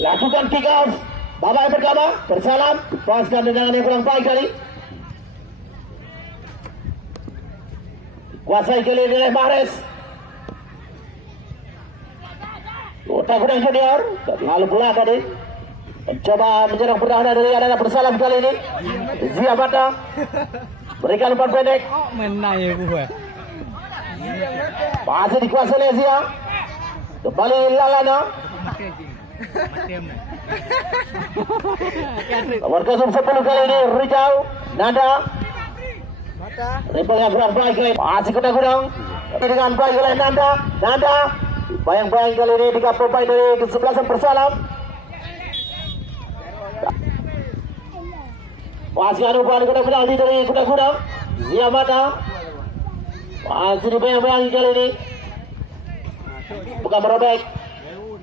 Lakukan kick off. Babak yang pertama, bersalam. Lepaskan tendangan yang kurang baik kali. Kuasai kali ini oleh Mahrez. Otak Gudang Junior. Lalu pula tadi. Mencoba menyerang pertahanan dari anak bersalam kali ini. Zia Mata. Berikan umpan pendek. Menai buah. Masih dikuasai oleh Zia. Kembali Lalana. Nomor 10 kali ini Rijau Nanda. Ripple yang kurang baik kali. Masih Gudang. Dengan baik oleh Nanda. Bayang-bayang kali ini 3 pemain dari kesebelasan bersalam. Masih ada umpan penalti dari Gudang. Zia Mata. Masih dibayang-bayang kali ini. Bukan merobek.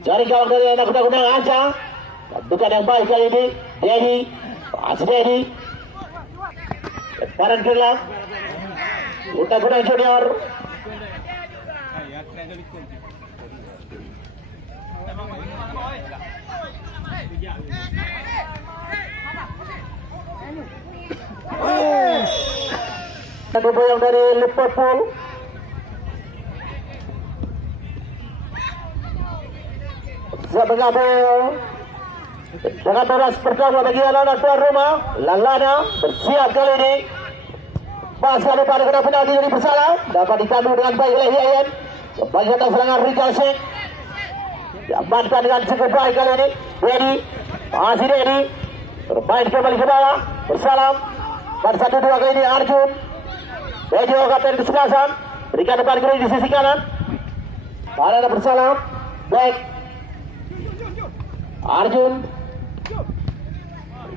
Jari gawang dari anak Gudang Anca. Bukan yang baik kali ini. Dedi. Masih Dedi. Lemparan gelap. Gudang Junior. Satu boyong dari Liverpool. Siap mengambil dengan bola pertama bagi anak-anak tuan rumah. Lalana bersiap kali ini. Pas kali pada kena penalti dari bersalah. Dapat ditandu dengan baik oleh Yayan. Kembali datang serangan Rijal Sheikh. Diamankan dengan cukup baik kali ini. Dedi. Masih Dedi. Bermain kembali ke bawah. Bersalam. Pada 1-2 kali ini Arjun. Bejo kapten kesebelasan. Berikan depan kiri di sisi kanan. Ada bersalam. Back. Arjun.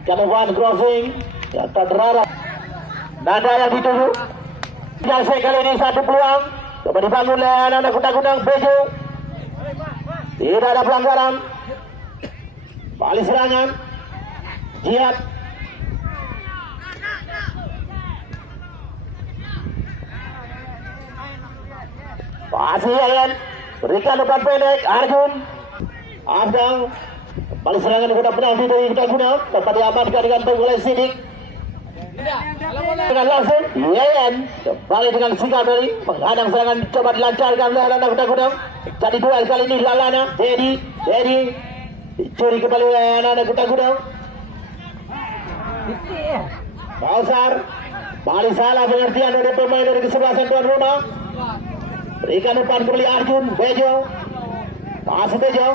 Kanuan crossing. Yang terarah. Nada yang dituju. Jase kali ini satu peluang. Coba dibangun oleh anak Gudang Bejo. Tidak ada pelanggaran. Balik serangan. Jihad. Masih Yayan. Berikan depan pendek. Arjun. Afdal. Balik serangan kepada penalti dari Gudang. Dapat diamankan dengan baik oleh Sidik. Dengan langsung Yayan. Kembali dengan sikap dari menghadang serangan. Coba dilancarkan oleh anak Gudang. Jadi duel kali ini Lalana. Dedi. Dicuri kembali oleh anak Gudang. Bausar. Balik salah pengertian dari pemain dari kesebelasan tuan rumah. Berikan umpan kembali Arjun. Bejo. Masih Bejo.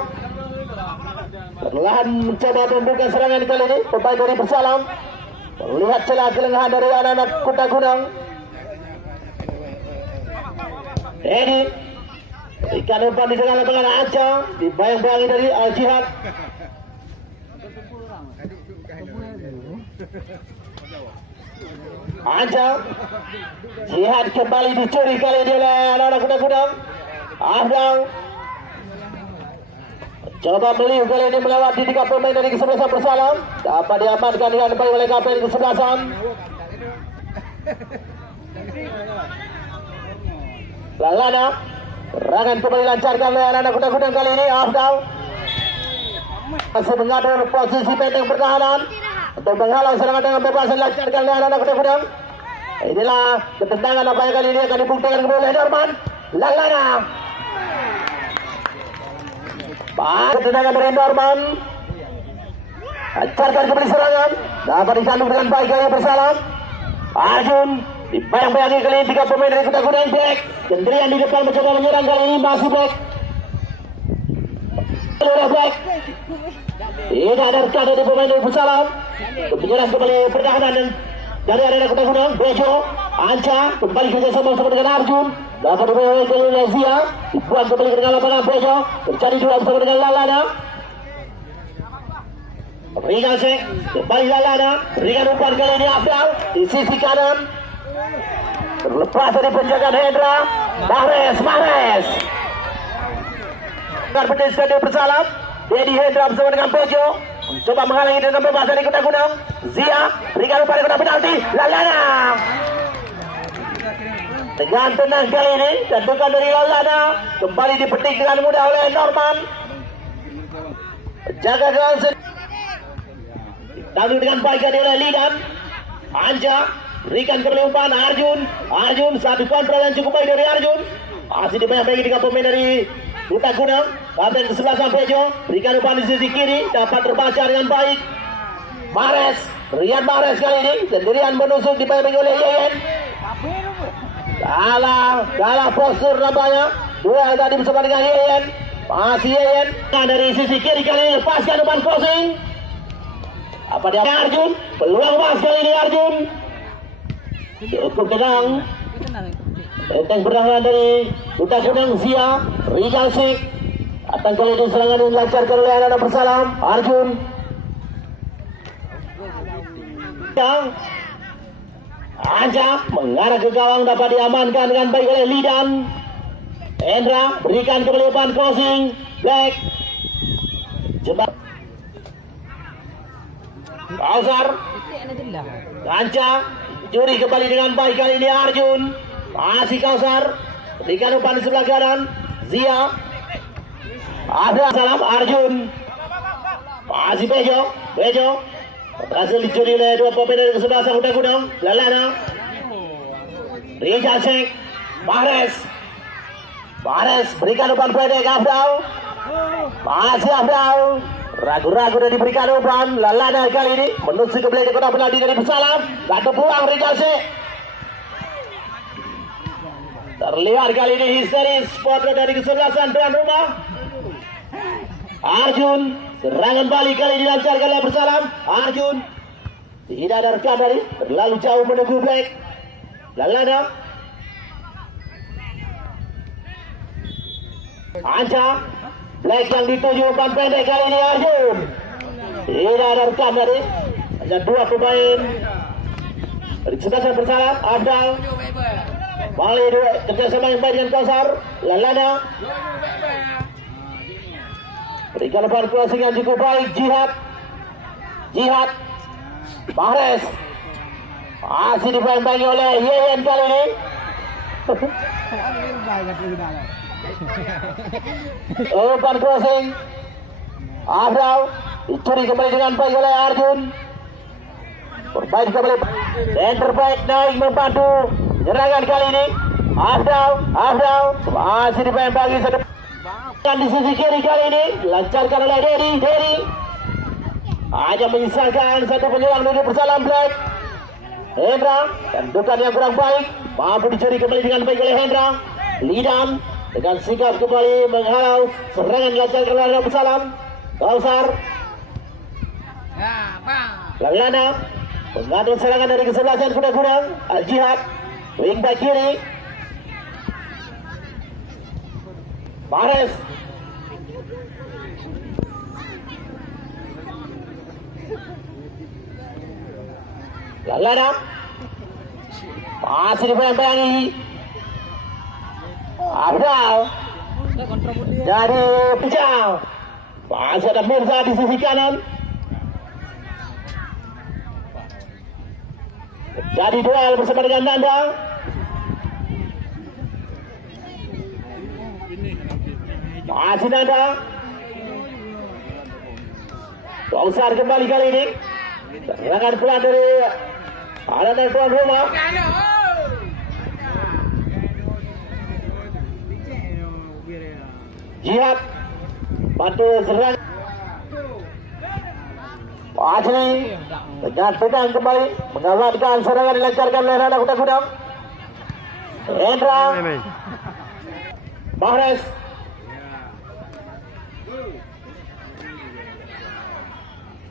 Perlahan mencoba membuka serangan kali ini. Pemain dari bersalam. Melihat celah kelengahan dari anak-anak Gudang. Dedi. Berikan umpan di tengah lapangan Anca. Dibayang-bayangi dari Al-Jihad. Anca. Jihad kembali dicuri kali ini oleh anak-anak Gudang. Afdal. Coba beliau kali ini melewati 3 pemain dari kesebelasan bersalam. Dapat diamankan dengan baik oleh kapten kesebelasan. Lalana. Serangan kembali lancarkan oleh anak-anak Gudang kali ini. Afdal. Masih mengatur posisi benteng pertahanan. Untuk menghalau serangan dengan bebas dilancarkan oleh anak-anak Gudang. Inilah ketentangan apa yang kali ini akan dibuktikan oleh Norman. Lalana. Baik, ketentangan dari Norman. Lancarkan kembali serangan. Dapat disandung dengan baik kali bersalam. Arjun. Dibayang-bayangi kali ini 3 pemain dari Gudang back. Gendrian di depan mencoba menyerang kali ini masih back. Back. Tidak ada rekan dari pemain dari bersalam. Menyerang kembali pertahanan dari anak Gudang. Bejo. Anca. Kembali kerjasama bersama dengan Arjun. Dapat dibayang kali ini Zia. Dibuang kembali ke tengah lapangan Bejo. Terjadi dua bersama dengan Lalana. Rijal Sheikh. Kembali Lalana. Berikan umpan kali ini Afdal. Di sisi kanan. Terlepas dari penjagaan Hendra. Mahrez. Karpet stadion bersalam. Dedi Hendra bersama dengan Bejo. Coba menghalangi dengan bebas dari Gudang. Zia. Berikan umpan kepada penalti. Lalana. Dengan tenang kali ini, tentukan dari Lalana. Kembali dipetik dengan mudah oleh Norman. Jaga gawang tanggung dengan baik oleh Lidan. Anja berikan kembali umpan Arjun satu kontrol yang cukup baik dari Arjun. Masih dibayang-bayangi dengan pemain dari Buta Gunung. Kapten ke-11 Sampejo berikan umpan di sisi kiri, dapat terbaca dengan baik. Rian Mahrez kali ini sendirian menusuk, dibayang-bayangi oleh Yeyen. Kalah postur nampaknya. Duel tadi bersama dengan Yeyen. Masih Yeyen dari sisi kiri kali ini, lepaskan umpan crossing. Apa dia Arjun? Peluang emas kali ini Arjun. Cukup tenang. Enteng pertahanan dari Buta Gunung Zia. Rizal Sik. Datang kali ini serangan yang dilancarkan oleh anak-anak bersalam. Arjun. Anja mengarah ke gawang, dapat diamankan dengan baik oleh Lidan. Endra berikan kembali umpan crossing. Black. Jebak. Kausar. Anja curi kembali dengan baik kali ini Arjun. Masih Kausar. Berikan umpan di sebelah kanan. Zia. Ada salam Arjun. Masih Bejo. Berhasil dicuri oleh dua pemain dari kesebelasan Buta Gunung. Lalana. Rizal Sik. Mahrez berikan umpan pendek Afdal. Masih Afdal. Ragu-ragu dan diberikan umpan. Lalana kali ini menusuk ke belakang kotak penalti dari bersalam. Satu peluang Rizal Sik. Terlihat kali ini histeris spot dari kesebelasan tuan rumah. Arjun, serangan balik kali dilancarkan oleh bersalam. Arjun tidak ada rekan dari, terlalu jauh menunggu Black. Lalana. Anja. Black yang dituju umpan pendek kali ini Arjun. Tidak ada rekan dari, hanya dua pemain dari kesebelasan bersalam. Afdal. Balik dua kerjasama yang baik dengan Kausar. Lalana. Berikan umpan crossing yang cukup baik. Jihad. Mahrez. Masih dibayang-bayangi oleh Yeyen kali ini. Umpan crossing. Afdal dicuri kembali dengan baik oleh Arjun. Berbaik kembali. Dan terbaik naik membantu serangan kali ini. Afdal masih dibayang-bayangi di sisi kiri kali ini dilancarkan oleh Dedi. Hanya menyisakan satu penyerang dari bersalam Black. Hendra, tentukan yang kurang baik, mampu dicuri kembali dengan baik oleh Hendra. Lidan dengan sigap kembali menghalau serangan dilancarkan oleh bersalam. Kausar. Lalana mengatur serangan dari kesebelasan Buta Gunung. Al-Jihad wingback kiri. Mahrez. Lalana masih dibayang-bayangi. Afdal dari Pijal. Masih ada Mirza di sisi kanan. Jadi duel bersama dengan Nanda. Masih Nanda. Kausar kembali kali ini. Serangan pelan dari anak tuan rumah. Jihad bantu serang. Asli dengan tenang kembali mengamankan serangan dilancarkan oleh anak Buta Gunung. Hendra. Mahrez.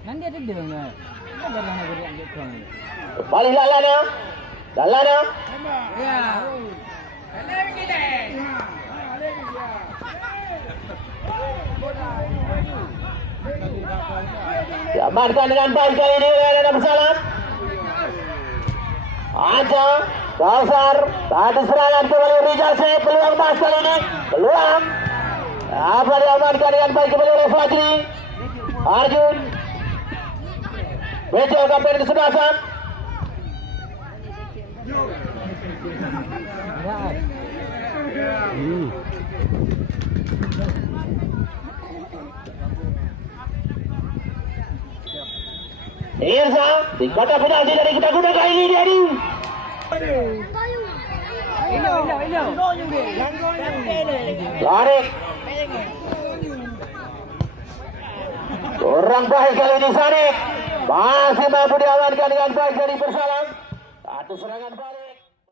Nanti ada dia mana? Ada mana beri anjut tuang. Balik Lalana. Ya. Diamankan dengan baik kali ini oleh anak bersalam. Anja, Kausar, tadi serangan kembali Rizal Sik, peluang emas kali ini. Peluang. Apa diamankan dengan baik kembali oleh Fajri. Arjun. Bejo kapten kesebelasan. Irza, di kotak penalti dari kita gunakan ini dari Tarik. Orang baik kali ini Sadik. Masih mampu diamankan dengan baik dari bersalah. Satu serangan balik.